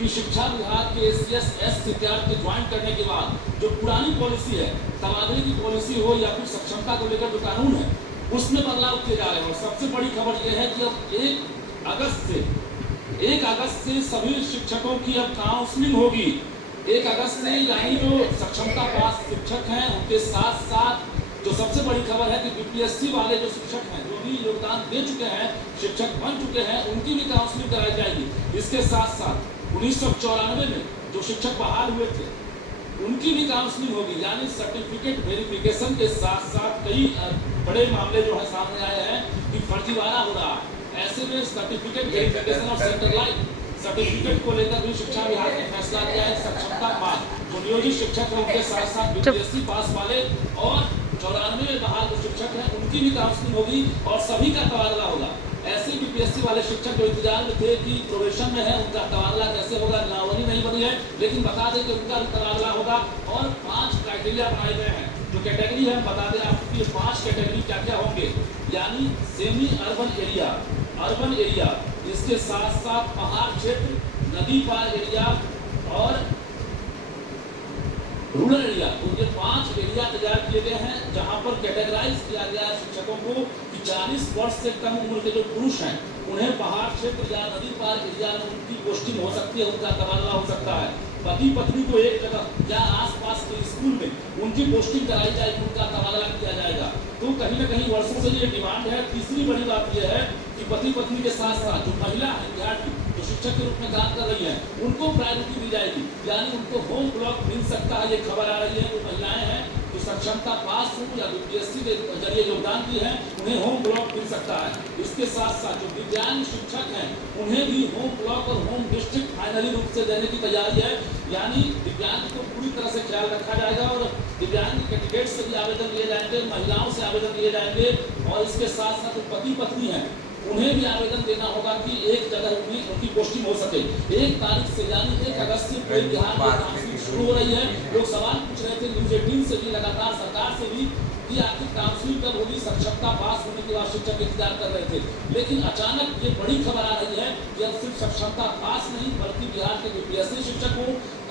कि शिक्षा विभाग के SCS विद्यार्थी ज्वाइन करने के बाद जो पुरानी पॉलिसी है, तबादले की पॉलिसी हो या फिर सक्षमता को लेकर जो कानून है, उसमें बदलाव किए जा रहे हैं। और सबसे बड़ी खबर यह है कि अब 1 अगस्त से सभी शिक्षकों की अब काउंसलिंग होगी। 1 अगस्त से, यानी जो सक्षमता पास शिक्षक हैं उनके साथ साथ जो सबसे बड़ी खबर है कि BPSC वाले जो शिक्षक हैं, जो भी योगदान दे चुके हैं, शिक्षक बन चुके हैं, उनकी भी काउंसलिंग कराई जाएगी। इसके साथ साथ 1994 में जो शिक्षक बहाल हुए थे उनकी भी काउंसलिंग होगी। यानी सर्टिफिकेट वेरिफिकेशन के साथ साथ कई बड़े मामले जो है सामने आए हैं कि फर्जीवाड़ा हो रहा है। ऐसे में सर्टिफिकेट वेरिफिकेशन और सेंट्रलाइज सर्टिफिकेट को लेकर भी शिक्षा विभाग ने फैसला लिया है। सक्षमता पास जो नियोजित शिक्षक है उनके साथ साथ BPSC पास वाले और 94 में बहाल जो शिक्षक हैं उनकी भी काउंसलिंग होगी और सभी का तबादला होगा। ऐसे BPSC वाले शिक्षक जो इंतजार में थे कि प्रोबेशन में है, उनका तबादला कैसे होगा, नावनी नहीं बनी है, लेकिन बता दें कि उनका भी तबादला होगा। और 5 क्राइटेरिया बनाए गए हैं। जो कैटेगरी है बता दें आपको कि 5 कैटेगरी क्या क्या होंगे। यानी semi urban area, urban area, इसके साथ साथ पहाड़ क्षेत्र, नदी पार एरिया और रूरल एरिया। तो ये 5 एरिया तैयार किए गए हैं जहां पर कैटेगराइज किया गया है शिक्षकों को कि 40 वर्ष से कम उम्र के जो पुरुष हैं उन्हें पहाड़ क्षेत्र या नदी पार एरिया में उनकी पोस्टिंग हो सकती है, उनका तबादला हो सकता है। पति पत्नी को एक जगह या आसपास के स्कूल में उनकी पोस्टिंग कराई जाएगी, उनका तबादला किया जाएगा। तो कहीं ना कहीं वर्षों से ये डिमांड है। तीसरी बड़ी बात यह है कि पति पत्नी के साथ साथ जो महिला है, विद्यार्थी जो शिक्षक के रूप में काम कर रही है, उनको प्रायोरिटी दी जाएगी। यानी उनको होम ब्लॉक मिल सकता है। ये खबर आ रही है जो महिलाएं हैं जो सक्षमता पास हो या BPSC के जरिए योगदान दी है, उन्हें होम ब्लॉक मिल सकता है। इसके साथ साथ जो दिव्यांग शिक्षक हैं उन्हें भी होम ब्लॉक और होम डिस्ट्रिक्ट फाइनली रूप से देने की तैयारी है। यानी दिव्यांग को पूरी तरह से ख्याल रखा जाएगा और दिव्यांग कैंडिडेट से भी आवेदन लिए जाएंगे, महिलाओं से आवेदन लिए जाएंगे। और इसके साथ साथ जो पति पत्नी हैं उन्हें भी आवेदन देना होगा कि एक जगह उनकी पोस्टिंग हो सके। 1 तारीख से यानी 1 अगस्त से पूरे बिहार में काउंसलिंग शुरू हो रही है। लोग सवाल पूछ रहे थे न्यूज़ 18 से भी, लगातार सरकार से भी, कि आखिर काउंसलिंग कब होगी। सक्षमता पास होने के बाद शिक्षक इंतजार कर रहे थे, लेकिन अचानक ये बड़ी खबर आ रही है कि अब सिर्फ सक्षमता पास नहीं बल्कि बिहार के BPSC शिक्षक हो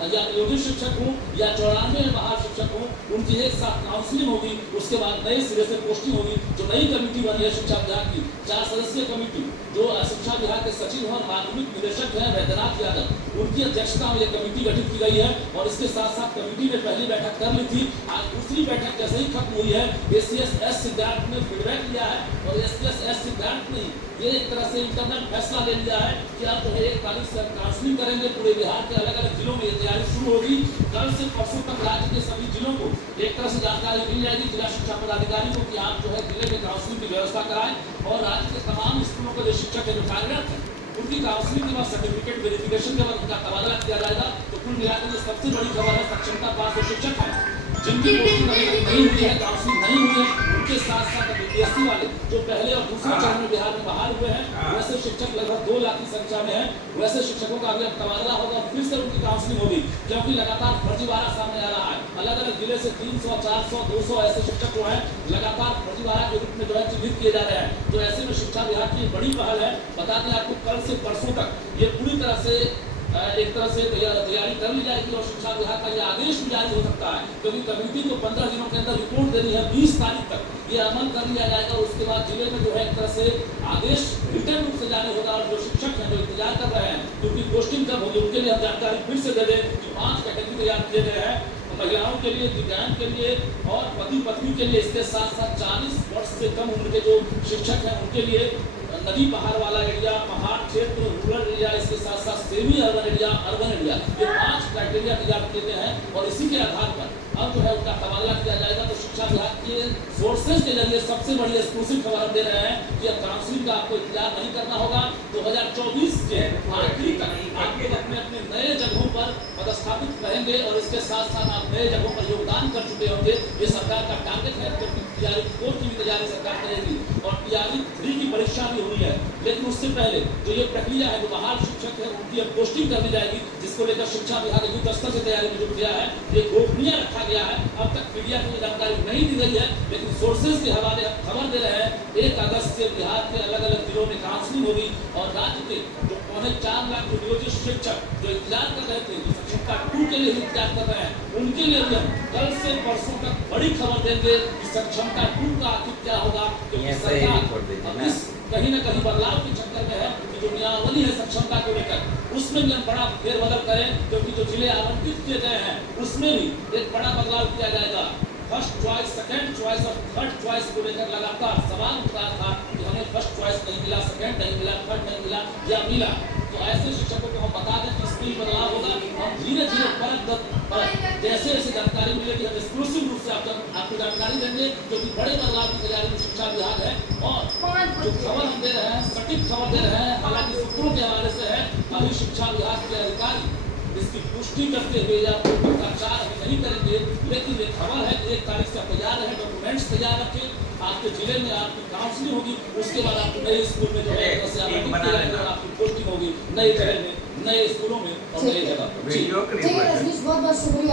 या नियोजित शिक्षक हो या 94 में बहाल शिक्षक हो, उनकी एक साथ काउंसलिंग होगी। उसके बाद नए सिरे से पोस्टिंग होगी। जो नई कमेटी बनी है शिक्षा विभाग की, 4 सदस्यीय कमेटी, जो शिक्षा विभाग के सचिव और माध्यमिक निदेशक हैं वैद्यनाथ यादव, उनकी अध्यक्षता में यह कमेटी गठित की गई है। और इसके साथ साथ कमेटी ने पहली बैठक कर ली थी। आज दूसरी बैठक जैसे ही खत्म हुई है, SCS सिद्धार्थ ने फीडबैक लिया है और SCS सिद्धार्थ ने ये एक तरह से इंटरनल फैसला ले लिया है कि अब जो है 1 तारीख से काउंसलिंग करेंगे। पूरे बिहार के अलग अलग जिलों में ये तैयारी शुरू होगी। कल से परसों तक राज्य के सभी जिलों को एक तरह से जानकारी मिल जाएगी जिला शिक्षा पदाधिकारी को कि आप जो है जिले में काउंसलिंग की व्यवस्था कराएं। और राज्य के तमाम स्कूलों के जो शिक्षक है, जो कार्यरत है, उनकी काउंसलिंग के बाद सर्टिफिकेट वेरिफिकेशन के बाद उनका तबादला किया जाएगा। तो कुल मिलाकर ये सबसे बड़ी खबर है सक्षमता पास जो शिक्षक है जिनकी पोस्टिंग अभी तक नहीं हुई है, काउंसलिंग नहीं हुई है, उनके साथ साथ BPSC वाले जो पहले और दूसरे चरण में बिहार में बहाल हुए हैं, वैसे शिक्षक लगभग 2 लाख की संख्या में है। वैसे शिक्षकों का अभी अब तबादला होगा, फिर से उनकी काउंसलिंग होगी, क्योंकि लगातार फर्जीवाड़ा सामने आ रहा है। अलग अलग जिले से 300, 400, 200 ऐसे शिक्षक जो है लगातार फर्जीवाड़ा के रूप में जो है चिन्हित किए जा रहे हैं। तो ऐसे में शिक्षा विभाग की बड़ी पहल है। बता दें आपको कल से परसों तक ये पूरी तरह से एक तरह से तैयारी कर ली जाएगी और शिक्षा विभाग का यह आदेश भी जारी हो सकता है, क्योंकि कमेटी को 15 दिनों के अंदर रिपोर्ट देनी है। 20 तारीख तक ये अमल कर लिया जाएगा। उसके बाद जिले में जो है एक तरह से आदेश रिटर्न रूप से जारी होगा। और जो शिक्षक हैं जो इंतजार कर रहे हैं क्योंकि पोस्टिंग कब होगी, उनके लिए हम जानकारी फिर से दे दें कि 5 कैटेगरी तैयार किए गए हैं, महिलाओं के लिए, दिव्यांग के लिए और पति पत्नी के लिए। इसके साथ साथ 40 वर्ष से कम उम्र के जो शिक्षक हैं उनके लिए, नदी पहाड़ वाला एरिया, पहाड़ क्षेत्र, रूरल एरिया, इसके साथ साथ semi urban area, urban area, ये 5 क्राइटेरिया तैयार किए गए हैं। और इसी के आधार पर अब जो है उनका तबादला किया जाएगा। तो शिक्षा विभाग के सोर्सेज के जरिए सबसे बड़ी एक्सक्लूसिव खबर हम दे रहे हैं कि अब काउंसलिंग का आपको इंतजार नहीं करना होगा। 2024 के आखिरी तक आप लोग अपने अपने नए जगहों पर पदस्थापित रहेंगे और इसके साथ साथ आप नए जगहों पर योगदान कर चुके होंगे। ये सरकार का टारगेट है, क्योंकि TRE 4 की भी तैयारी सरकार करेगी और TRE 3 की परीक्षा भी हुई है। लेकिन उससे पहले जो ये प्रक्रिया है, जो बहाल शिक्षक है उनकी अब पोस्टिंग कर दी जाएगी, जिसको लेकर शिक्षा विभाग ने युद्ध स्तर से तैयारी में जुट गया है। ये गोपनीय रखा गया है। अब तक मीडिया को जानकारी नहीं दी गई है, लेकिन सोर्सेज के हवाले खबर दे रहे हैं 1 अगस्त से बिहार के अलग अलग जिलों में काउंसलिंग होगी और राज्य के जो उन्हें 4 लाख जो नियोजित शिक्षक जो इंतजार कर रहे थे, जो सक्षमता 2 के लिए इंतजार कर रहे हैं, उनके लिए भी हम कल से परसों तक बड़ी खबर देंगे कि सक्षमता 2 का आखिर क्या होगा, क्योंकि सरकार इस कहीं न कहीं बदलाव के चक्कर में है कि जो नियमावली है सक्षमता को लेकर उसमें भी हम बड़ा फेरबदल करें, क्योंकि जो जिले आवंटित किए गए हैं उसमें भी एक बड़ा बदलाव किया जाएगा। फर्स्ट चॉइस, सेकंड चॉइस और थर्ड चॉइस को लेकर लगातार सवाल उठ रहा था कि हमें फर्स्ट चॉइस नहीं मिला, सेकंड नहीं मिला, थर्ड नहीं मिला या मिला। तो ऐसे शिक्षकों को हम बता दें कि इसमें बदलाव होगा। हम धीरे-धीरे परत जैसे जैसे जानकारी मिलेगी हम एक्सक्लूसिव रूप से आपको जानकारी देंगे, क्योंकि बड़े बदलाव की तैयारी में शिक्षा विभाग है। और जो खबर हम दे रहे हैं, सटीक खबर दे रहे हैं, हालांकि सूत्रों के हवाले से है, अभी शिक्षा विभाग के अधिकारी इसकी पुष्टि करते हुए या प्रचार नहीं करेंगे, लेकिन ये खबर है कि 1 तारीख से तैयार रहे, डॉक्यूमेंट्स तैयार रखें। आपके जिले में आपकी काउंसलिंग होगी, उसके बाद आपको नए स्कूल में जो है आपकी पोस्टिंग होगी नए जगह में, नए स्कूलों में और नई जगह। बहुत बहुत शुक्रिया।